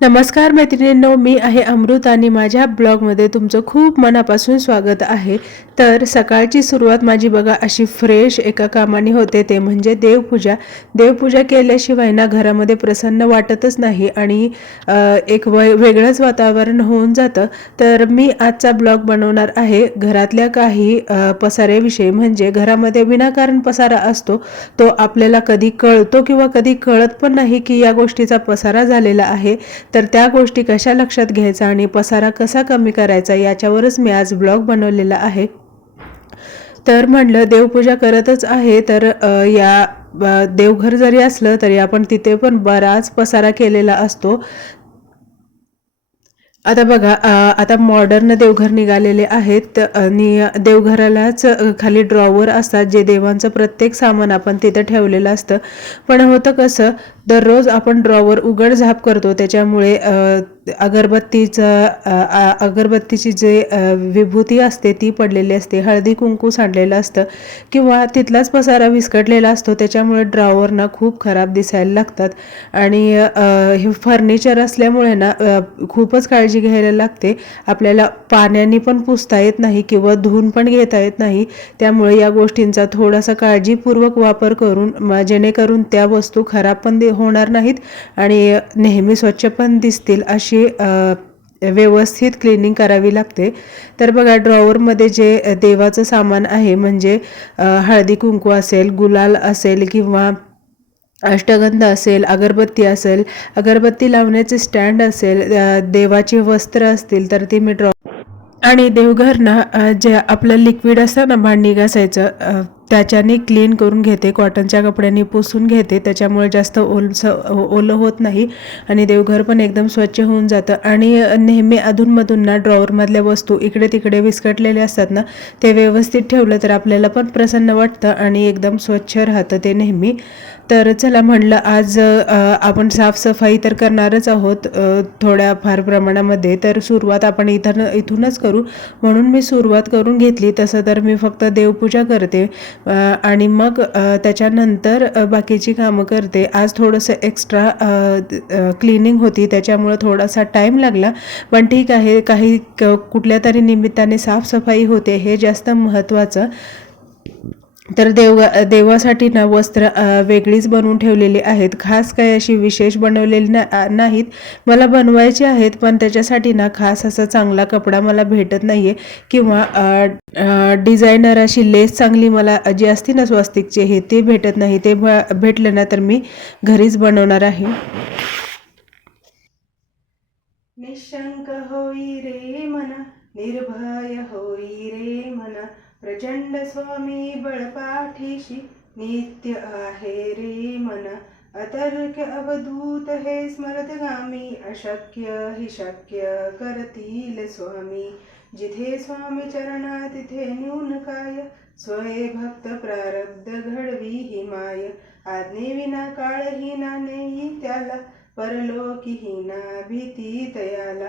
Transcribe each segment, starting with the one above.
नमस्कार मैत्रिणींनो मी आहे अमृत आणि माझ्या ब्लॉगमध्ये तुमचं खूप मनापासून स्वागत आहे. तर सकाळची सुरुवात माझी बघा अशी फ्रेश एका कामाने होते ते म्हणजे देवपूजा. देवपूजा केल्याशिवाय ना घरामध्ये प्रसन्न वाटतच नाही आणि एक व वेगळंच वातावरण होऊन जातं. तर मी आजचा ब्लॉग बनवणार आहे घरातल्या काही पसाऱ्याविषयी. म्हणजे घरामध्ये विनाकारण पसारा असतो तो आपल्याला कधी कळतो किंवा कधी कळत पण नाही की या गोष्टीचा पसारा झालेला आहे. तर त्या गोष्टी कशा लक्षात घ्यायचा आणि पसारा कसा कमी करायचा याच्यावरच मी आज ब्लॉग बनवलेला आहे. तर म्हणलं देवपूजा करतच आहे तर या देवघर जरी असलं तरी आपण तिथे पण बराच पसारा केलेला असतो. आता बघा आता मॉडर्न देवघर निघालेले आहेत आणि देवघरालाच खाली ड्रॉवर असतात जे देवांचं प्रत्येक सामान आपण तिथं ठेवलेलं असतं. पण होतं कसं दररोज आपण ड्रॉवर उघड झाप करतो. त्याच्यामुळे अगरबत्तीचं अगरबत्तीची जे विभूती असते ती पडलेली असते. हळदी कुंकू सांडलेलं असतं. किंवा तिथलाच पसारा विस्कटलेला असतो. त्याच्यामुळे ड्रॉवरना खूप खराब दिसायला लागतात. आणि हे फर्निचर असल्यामुळे ना खूपच काळजी घ्यायला लागते. आपल्याला पाण्याने पण पुसता येत नाही किंवा धुवून पण घेता येत नाही. त्यामुळे या गोष्टींचा थोडासा काळजीपूर्वक वापर करून म- जेणेकरून त्या वस्तू खराब पण दे- होणार नाहीत आणि नेहमी स्वच्छ पण दिसतील अशी व्यवस्थित क्लिनिंग करावी लागते. तर बघा ड्रॉवरमध्ये जे देवाचं सामान आहे म्हणजे हळदी कुंकू असेल गुलाल असेल किंवा अष्टगंध असेल अगरबत्ती असेल अगरबत्ती लावण्याचे स्टँड असेल देवाची वस्त्र असतील तर ती मी ड्रॉ आणि देवघर ना जे आपलं लिक्विड असतं ना भांडी घासायचं त्याच्याने क्लीन करून घेते कॉटनच्या कपड्यांनी पुसून घेते त्याच्यामुळे जास्त ओलसं ओलं होत नाही आणि देवघर पण एकदम स्वच्छ होऊन जातं. आणि नेहमी अधूनमधून ना ड्रॉवरमधल्या वस्तू इकडे तिकडे विस्कटलेले असतात ना ते व्यवस्थित ठेवलं तर आपल्याला पण प्रसन्न वाटतं आणि एकदम स्वच्छ राहतं ते नेहमी. तर चला म्हणलं आज आपण साफसफाई तर करणारच आहोत थोड्या फार प्रमाणामध्ये तर सुरुवात आपण इथं इथूनच करू. म्हणून मी सुरुवात करून घेतली तसं तर मी फक्त देवपूजा करते. आणि मग त्याच्यानंतर बाकीची कामं करते. आज थोडंसं एक्स्ट्रा क्लिनिंग होती त्याच्यामुळं थोडासा टाईम लागला. पण ठीक आहे काही क- कुठल्या तरी निमित्ताने साफसफाई होते हे जास्त महत्त्वाचं तर देव देवासाठी ना वस्त्र वेगळीच बनवून ठेवलेली आहेत. खास काही अशी विशेष बनवलेली ना नाहीत. मला बनवायचे आहेत पण त्याच्यासाठी ना खास असा चांगला कपडा मला भेटत नाही आहे किंवा डिझायनर अशी लेस चांगली मला जी असते ना स्वस्तिकची हे ते भेटत नाही. ते भ- भेटलं ना तर मी घरीच बनवणार आहे. निशंक होई रे मना. निर्भय होई रे मन प्रचंड स्वामी बळपाठीशी नित्य आहे रे मन. अतर्क अवधूत हे स्मरतगामी अशक्य हि शक्य करतील स्वामी. जिथे स्वामी चरणा तिथे न्यून काय? स्वय भक्त प्रारब्ध घडवी हि माय. आज्ञेविना काळहीना नेई त्याला परलोकीहीना भीती तयाला.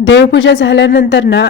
देवपूजा झाल्यानंतर ना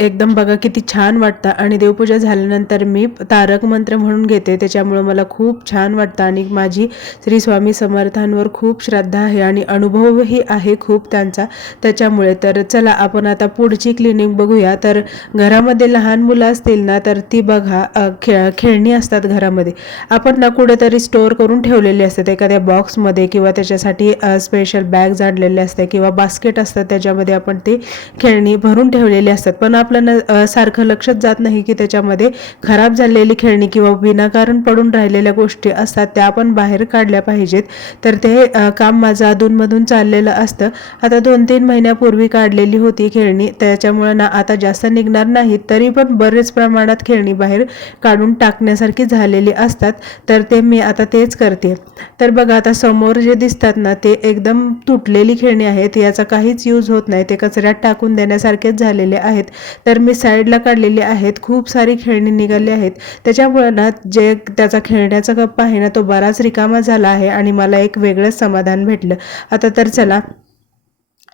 एकदम बघा किती छान वाटतं. आणि देवपूजा झाल्यानंतर मी तारक मंत्र म्हणून घेते. त्याच्यामुळं मला खूप छान वाटतं. आणि माझी श्री स्वामी समर्थांवर खूप श्रद्धा आहे आणि अनुभवही आहे खूप त्यांचा त्याच्यामुळे. तर चला आपण आता पुढची क्लिनिक बघूया. तर घरामध्ये लहान मुलं असतील ना तर ती बघा खेळ खेळणी असतात घरामध्ये. आपण ना कुठेतरी स्टोअर करून ठेवलेली असतात. एखाद्या बॉक्समध्ये किंवा त्याच्यासाठी स्पेशल बॅग्स आणलेले असते किंवा बास्केट असतात त्याच्यामध्ये आपण ते खेळणी भरून ठेवलेली असतात. पण आपल्याला सारखं लक्षात जात नाही की त्याच्यामध्ये खराब झालेली खेळणी किंवा विनाकारण पडून राहिलेल्या गोष्टी असतात त्या आपण बाहेर काढल्या पाहिजेत. तर ते काम माझं अधूनमधून चाललेलं असतं. आता दोन तीन महिन्यापूर्वी काढलेली होती खेळणी. त्याच्यामुळे ना आता जास्त निघणार नाहीत तरी पण बरेच प्रमाणात खेळणी बाहेर काढून टाकण्यासारखी झालेली असतात. तर ते मी आता तेच करते. तर बघा आता समोर जे दिसतात ना ते एकदम तुटलेली खेळणी आहेत. याचा काहीच यूज होत नाही. ते कचऱ्यात टाकून देण्यासारखेच झालेले आहेत. तर मी साईडला काढलेले आहेत. खूप सारी खेळणी निघाली आहेत. त्याच्यामुळे ना जे त्याचा खेळण्याचा गप्पा आहे ना तो बराच रिकामा झाला आहे आणि मला एक वेगळंच समाधान भेटलं. आता तर चला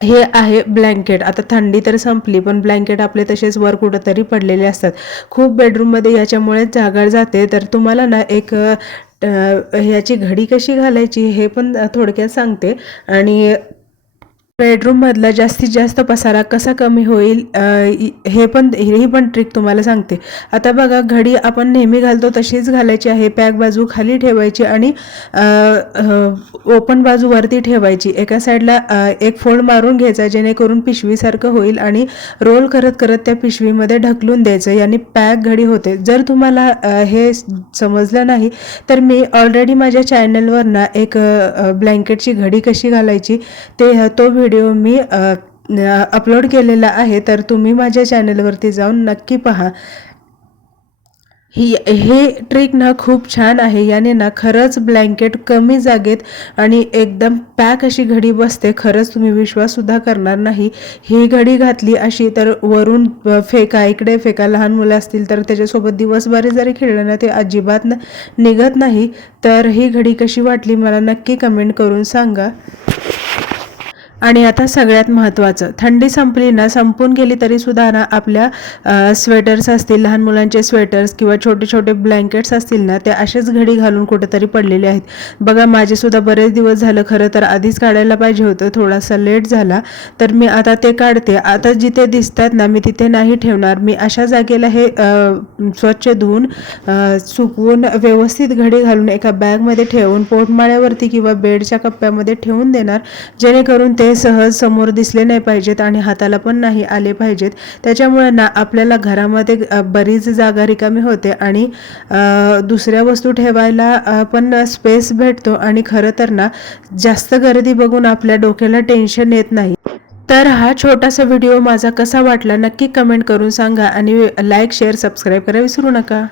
हे आहे ब्लँकेट आता थंडी तर संपली पण ब्लँकेट आपले तसेच वर कुठंतरी पडलेले असतात. खूप बेडरूममध्ये याच्यामुळे जागा जाते. तर तुम्हाला ना एक ह्याची घडी कशी घालायची हे पण थोडक्यात सांगते. आणि बेडरूममधला जास्तीत जास्त पसारा कसा कमी होईल हे पण ही पण ट्रिक तुम्हाला सांगते. आता बघा घडी आपण नेहमी घालतो तशीच घालायची आहे. पॅक बाजू खाली ठेवायची आणि ओपन बाजू वरती ठेवायची. एका साईडला एक फोल्ड मारून घ्यायचा जेणेकरून पिशवीसारखं होईल आणि रोल करत करत त्या पिशवीमध्ये ढकलून द्यायचं. याने पॅक घडी होते. जर तुम्हाला हे समजलं नाही तर मी ऑलरेडी माझ्या चॅनलवर ना एक ब्लँकेटची घडी कशी घालायची ते तो व्हिडिओ व्हिडिओ मी अपलोड केलेला आहे तर तुम्ही माझ्या चॅनलवरती जाऊन नक्की पहा. ही हे ट्रिक ना खूप छान आहे. याने ना खरंच ब्लँकेट कमी जागेत आणि एकदम पॅक अशी घडी बसते. खरंच तुम्ही विश्वाससुद्धा करणार नाही. ही घडी घातली अशी तर वरून फेका इकडे फेका. लहान मुलं असतील तर त्याच्यासोबत दिवसभर जरी खेळलं ना ते अजिबात न निघत नाही. तर ही घडी कशी वाटली मला नक्की कमेंट करून सांगा. आणि आता सगळ्यात महत्त्वाचं थंडी संपली ना संपून गेली तरी सुद्धा ना आपल्या स्वेटर्स असतील लहान मुलांचे स्वेटर्स किंवा छोटे छोटे ब्लँकेट्स असतील ना ते असेच घडी घालून कुठेतरी पडलेले आहेत. बघा माझे सुद्धा बरेच दिवस झालं खरं तर आधीच काढायला पाहिजे होतं थोडासा लेट झाला तर मी आता ते काढते. आता जिथे दिसतात ना मी तिथे नाही ठेवणार. मी अशा जागेला हे स्वच्छ धुवून सुकवून व्यवस्थित घडी घालून एका बॅगमध्ये ठेवून पोटमाळ्यावरती किंवा बेडच्या कप्प्यामध्ये ठेवून देणार जेणेकरून ते सहज समोर दिसले नाही पाहिजेत आणि हाताला पण नाही आले पाहिजेत. त्याच्यामुळे ना आपल्याला घरामध्ये बरीच जागा रिकामी होते आणि दुसऱ्या वस्तू ठेवायला पण स्पेस भेटतो आणि खरं तर ना जास्त गर्दी बघून आपल्या डोक्याला टेन्शन येत नाही. तर हा छोटासा व्हिडिओ माझा कसा वाटला नक्की कमेंट करून सांगा आणि लाईक शेअर सबस्क्राईब करायला विसरू नका.